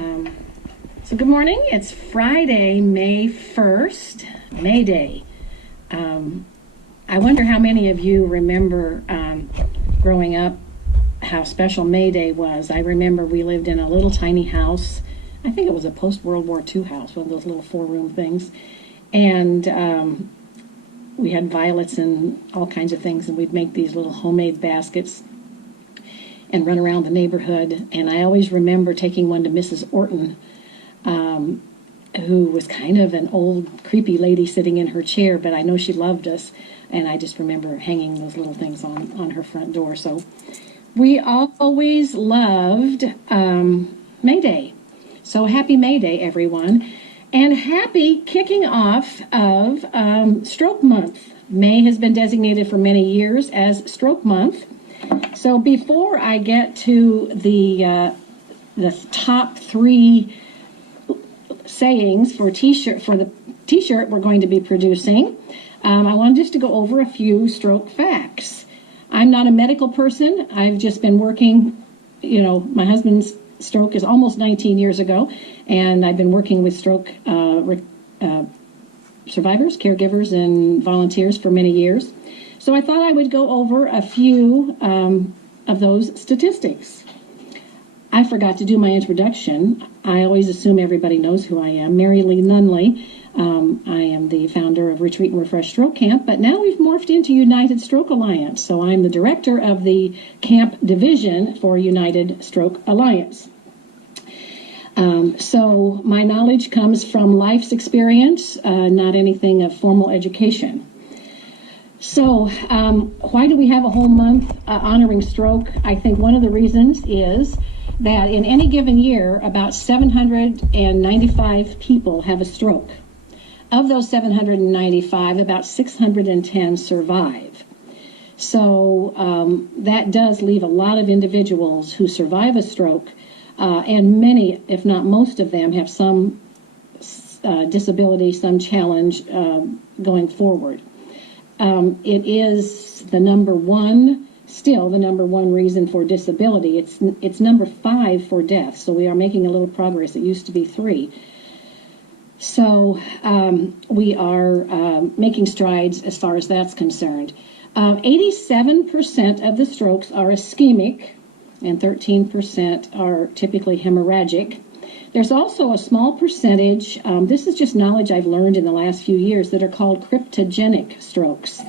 So good morning. It's Friday, May 1st, May Day. I wonder how many of you remember growing up how special May Day was. I remember we lived in a little tiny house. I think it was a post-World War II house, one of those little four-room things. And we had violets and all kinds of things, and we'd make these little homemade baskets and run around the neighborhood. And I always remember taking one to Mrs. Orton, who was kind of an old, creepy lady sitting in her chair, but I know she loved us. And I just remember hanging those little things on her front door. So we always loved May Day. So happy May Day, everyone. And happy kicking off of Stroke Month. May has been designated for many years as Stroke Month. So before I get to the top three sayings for the t-shirt we're going to be producing, I wanted just to go over a few stroke facts. I'm not a medical person. I've just been working, my husband's stroke is almost 19 years ago, and I've been working with stroke survivors, caregivers, and volunteers for many years. So I thought I would go over a few of those statistics. I forgot to do my introduction. I always assume everybody knows who I am. Mary Lee Nunley. I am the founder of Retreat and Refresh Stroke Camp, but now we've morphed into United Stroke Alliance. So I'm the director of the camp division for United Stroke Alliance. So my knowledge comes from life's experience, not anything of formal education. So why do we have a whole month honoring stroke? I think one of the reasons is that in any given year, about 795 people have a stroke. Of those 795, about 610 survive. So that does leave a lot of individuals who survive a stroke, and many, if not most of them, have some disability, some challenge going forward. It is still the number one reason for disability. It's number 5 for death, so we are making a little progress. It used to be 3. So we are making strides as far as that's concerned. 87% of the strokes are ischemic, and 13% are typically hemorrhagic. There's also a small percentage, this is just knowledge I've learned in the last few years, that are called cryptogenic strokes.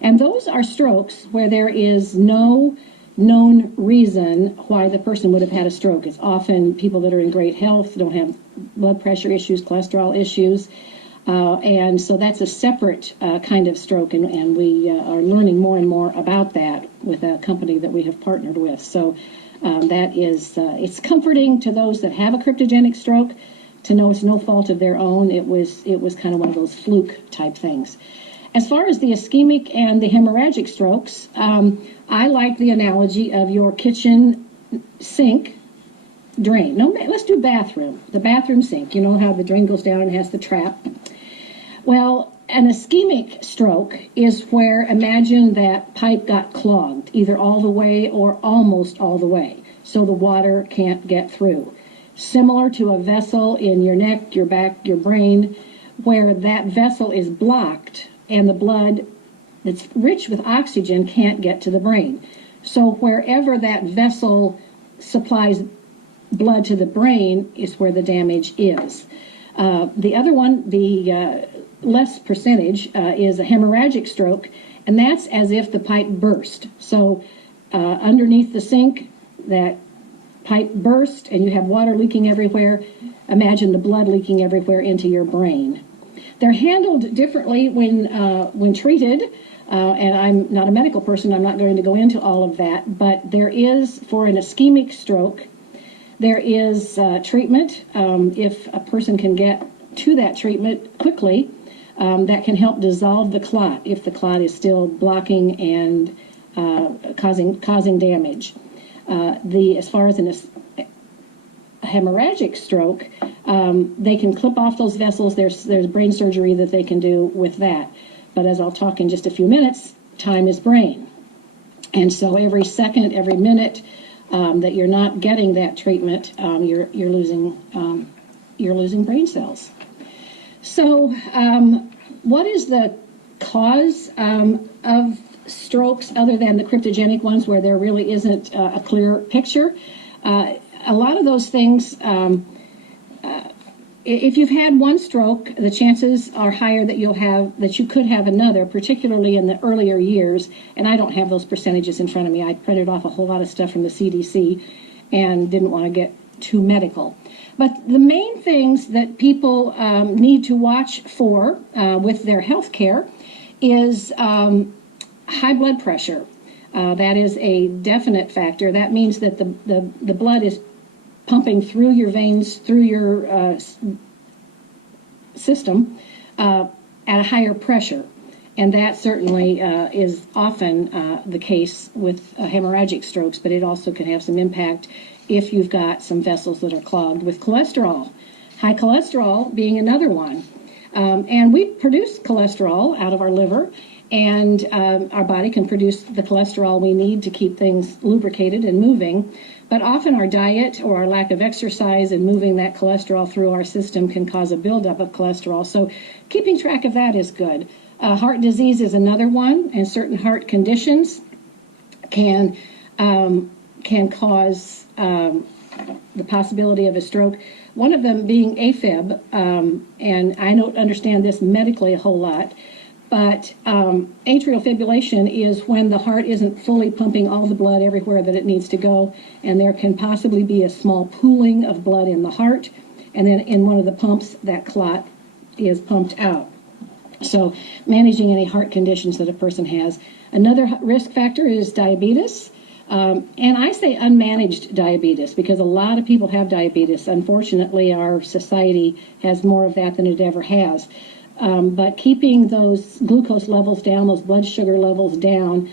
And those are strokes where there is no known reason why the person would have had a stroke. It's often people that are in great health, don't have blood pressure issues, cholesterol issues, and so that's a separate kind of stroke, and we are learning more and more about that with a company that we have partnered with. So that is, it's comforting to those that have a cryptogenic stroke to know it's no fault of their own. It was kind of one of those fluke type things. As far as the ischemic and the hemorrhagic strokes, I like the analogy of your kitchen sink drain. No, let's do bathroom. The bathroom sink. You know how the drain goes down and has the trap? Well, an ischemic stroke is where, imagine that pipe got clogged, either all the way or almost all the way, so the water can't get through. Similar to a vessel in your neck, your back, your brain, where that vessel is blocked and the blood that's rich with oxygen can't get to the brain. So wherever that vessel supplies blood to the brain is where the damage is. The other one, the less percentage, is a hemorrhagic stroke, and that's as if the pipe burst. So underneath the sink, that pipe burst and you have water leaking everywhere. Imagine the blood leaking everywhere into your brain. They're handled differently when treated, and I'm not a medical person, I'm not going to go into all of that, but there is, for an ischemic stroke, there is treatment. If a person can get to that treatment quickly, that can help dissolve the clot if the clot is still blocking and causing damage. As far as a hemorrhagic stroke, they can clip off those vessels. There's brain surgery that they can do with that. But as I'll talk in just a few minutes, time is brain. And so every second, every minute, that you're not getting that treatment, you're losing brain cells. So, what is the cause of strokes other than the cryptogenic ones where there really isn't a clear picture? A lot of those things, if you've had one stroke, the chances are higher that you could have another, particularly in the earlier years. And I don't have those percentages in front of me. I printed off a whole lot of stuff from the CDC and didn't want to get too medical. But the main things that people need to watch for with their health care is high blood pressure. That is a definite factor. That means that the blood is pumping through your veins, through your system at a higher pressure. And that certainly is often the case with hemorrhagic strokes, but it also can have some impact if you've got some vessels that are clogged with cholesterol. High cholesterol being another one. And we produce cholesterol out of our liver, and our body can produce the cholesterol we need to keep things lubricated and moving. But often our diet or our lack of exercise and moving that cholesterol through our system can cause a buildup of cholesterol. So keeping track of that is good. Heart disease is another one, and certain heart conditions can cause the possibility of a stroke. One of them being AFib, and I don't understand this medically a whole lot, but atrial fibrillation is when the heart isn't fully pumping all the blood everywhere that it needs to go, and there can possibly be a small pooling of blood in the heart, and then in one of the pumps, that clot is pumped out. So managing any heart conditions that a person has. Another risk factor is diabetes. And I say unmanaged diabetes because a lot of people have diabetes. Unfortunately, our society has more of that than it ever has. But keeping those glucose levels down, those blood sugar levels down,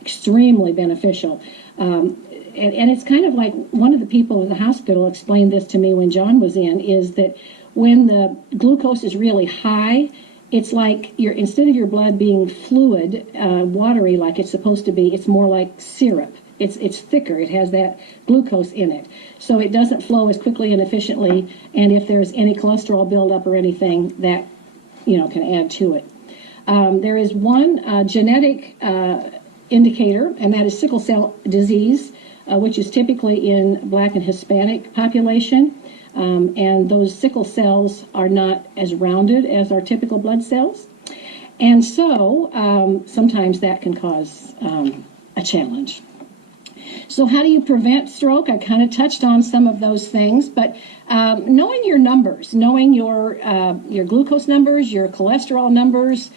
extremely beneficial. And it's kind of like one of the people in the hospital explained this to me when John was in, is that when the glucose is really high, it's like instead of your blood being fluid, watery like it's supposed to be, it's more like syrup. It's thicker. It has that glucose in it. So it doesn't flow as quickly and efficiently. And if there's any cholesterol buildup or anything, that can add to it. There is one genetic indicator, and that is sickle cell disease, which is typically in Black and Hispanic population. And those sickle cells are not as rounded as our typical blood cells. And so sometimes that can cause a challenge. So how do you prevent stroke? I kind of touched on some of those things, but knowing your numbers, knowing your glucose numbers, your cholesterol numbers,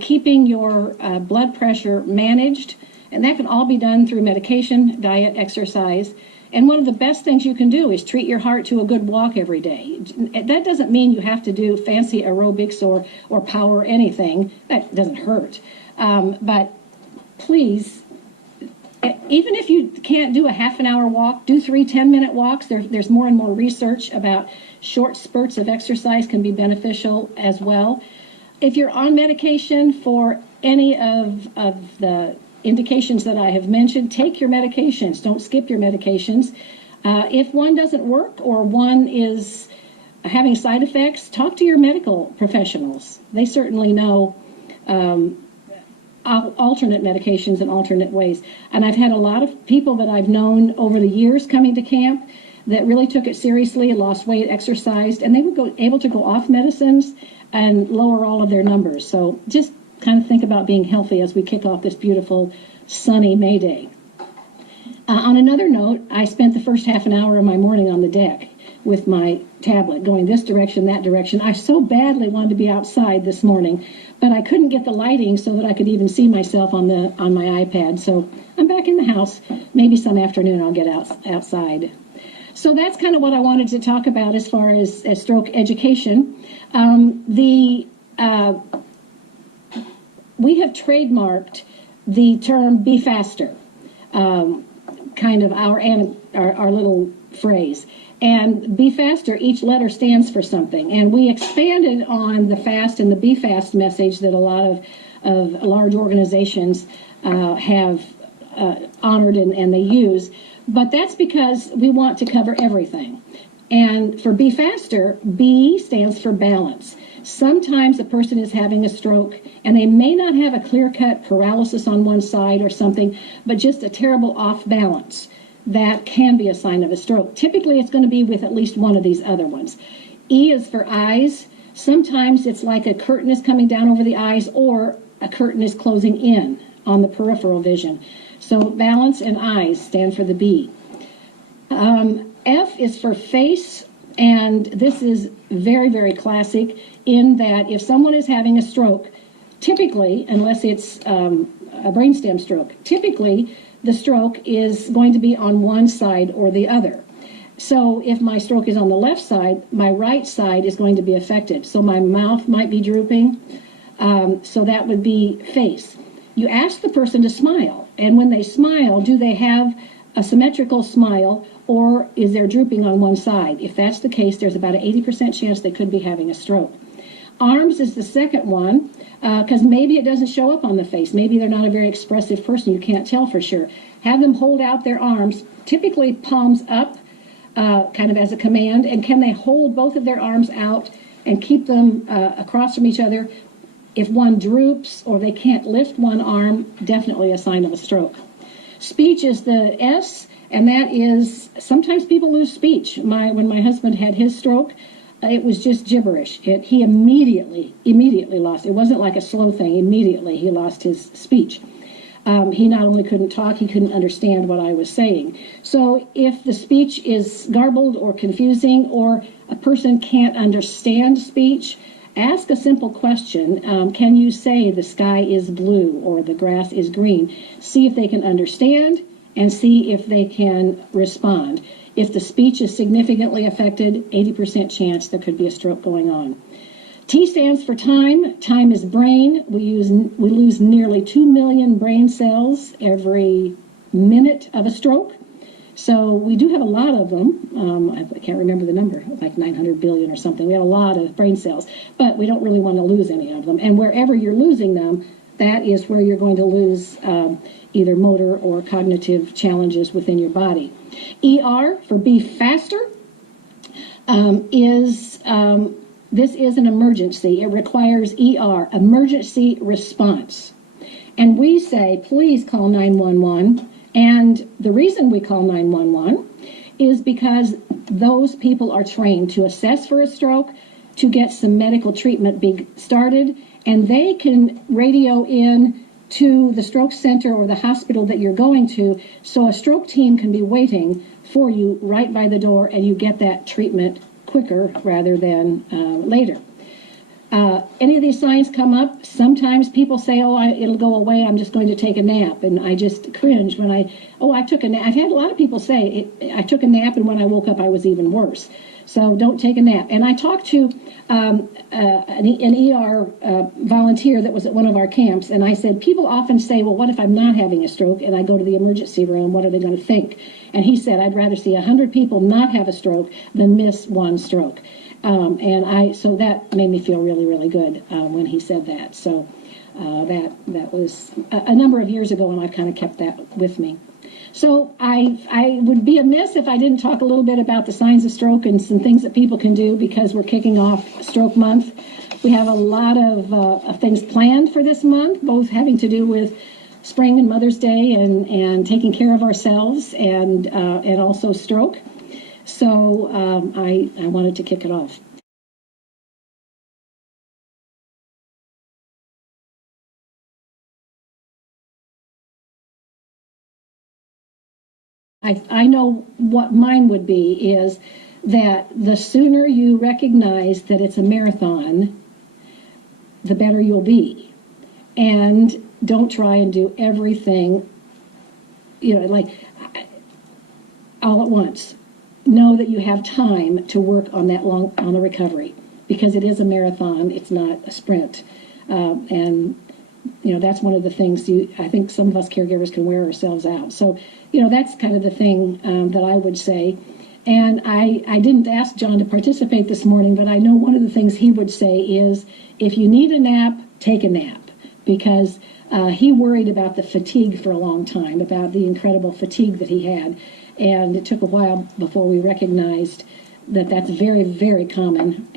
keeping your blood pressure managed, and that can all be done through medication, diet, exercise. And one of the best things you can do is treat your heart to a good walk every day. That doesn't mean you have to do fancy aerobics or power anything. That doesn't hurt. But please, even if you can't do a half an hour walk, do 3 10-minute walks. There's more and more research about short spurts of exercise can be beneficial as well. If you're on medication for any of the indications that I have mentioned, take your medications. Don't skip your medications. If one doesn't work or one is having side effects, talk to your medical professionals. They certainly know alternate medications and alternate ways. And I've had a lot of people that I've known over the years coming to camp that really took it seriously, lost weight, exercised, and they would able to go off medicines and lower all of their numbers. So just kind of think about being healthy as we kick off this beautiful sunny May Day. On another note, I spent the first half an hour of my morning on the deck with my tablet going this direction, that direction. I so badly wanted to be outside this morning, but I couldn't get the lighting so that I could even see myself on my iPad. So I'm back in the house. Maybe some afternoon I'll get outside. So that's kind of what I wanted to talk about as far as stroke education. We have trademarked the term "be faster," kind of our little phrase. And "be faster," each letter stands for something. And we expanded on the FAST and the "be fast" message that a lot of large organizations have honored and they use. But that's because we want to cover everything. And for Be Faster, B stands for balance. Sometimes a person is having a stroke and they may not have a clear-cut paralysis on one side or something, but just a terrible off balance. That can be a sign of a stroke. Typically, it's going to be with at least one of these other ones. E is for eyes. Sometimes it's like a curtain is coming down over the eyes or a curtain is closing in on the peripheral vision. So balance and eyes stand for the B. F is for face, and this is very, very classic in that if someone is having a stroke, typically, unless it's a brainstem stroke, typically the stroke is going to be on one side or the other. So if my stroke is on the left side, my right side is going to be affected. So my mouth might be drooping, so that would be face. You ask the person to smile, and when they smile, do they have a symmetrical smile, or is there drooping on one side? If that's the case, there's about an 80% chance they could be having a stroke. Arms is the second one, because maybe it doesn't show up on the face. Maybe they're not a very expressive person. You can't tell for sure. Have them hold out their arms, typically palms up, kind of as a command, and can they hold both of their arms out and keep them across from each other? If one droops or they can't lift one arm, definitely a sign of a stroke. Speech is the S, and that is, sometimes people lose speech. When my husband had his stroke, it was just gibberish. He immediately lost. It wasn't like a slow thing. Immediately he lost his speech. He not only couldn't talk, he couldn't understand what I was saying. So if the speech is garbled or confusing, or a person can't understand speech, ask a simple question. Can you say the sky is blue or the grass is green? See if they can understand and see if they can respond. If the speech is significantly affected, 80% chance there could be a stroke going on. T stands for time. Time is brain. We lose nearly 2 million brain cells every minute of a stroke. So we do have a lot of them. I can't remember the number, like 900 billion or something. We have a lot of brain cells, but we don't really want to lose any of them. And wherever you're losing them, that is where you're going to lose either motor or cognitive challenges within your body. ER, for Be Faster, this is an emergency. It requires ER, emergency response. And we say, please call 911. And the reason we call 911 is because those people are trained to assess for a stroke, to get some medical treatment started, and they can radio in to the stroke center or the hospital that you're going to, so a stroke team can be waiting for you right by the door, and you get that treatment quicker rather than later. Any of these signs come up, sometimes people say, it'll go away, I'm just going to take a nap. And I just cringe when I took a nap. I've had a lot of people say, I took a nap and when I woke up I was even worse. So don't take a nap. And I talked to an ER volunteer that was at one of our camps, and I said, people often say, well, what if I'm not having a stroke and I go to the emergency room, what are they going to think? And he said, I'd rather see 100 people not have a stroke than miss one stroke. So that made me feel really, really good when he said that. So that was a number of years ago, and I've kind of kept that with me. So I would be amiss if I didn't talk a little bit about the signs of stroke and some things that people can do, because we're kicking off Stroke Month. We have a lot of things planned for this month, both having to do with spring and Mother's Day and taking care of ourselves and also stroke. So I wanted to kick it off. I know what mine would be is that the sooner you recognize that it's a marathon, the better you'll be. And don't try and do everything, like all at once. Know that you have time to work on the recovery, because it is a marathon, it's not a sprint. And that's one of the things I think some of us caregivers can wear ourselves out. So, that's kind of the thing that I would say. And I didn't ask John to participate this morning, but I know one of the things he would say is, if you need a nap, take a nap, because he worried about the fatigue for a long time, about the incredible fatigue that he had. And it took a while before we recognized that that's very, very common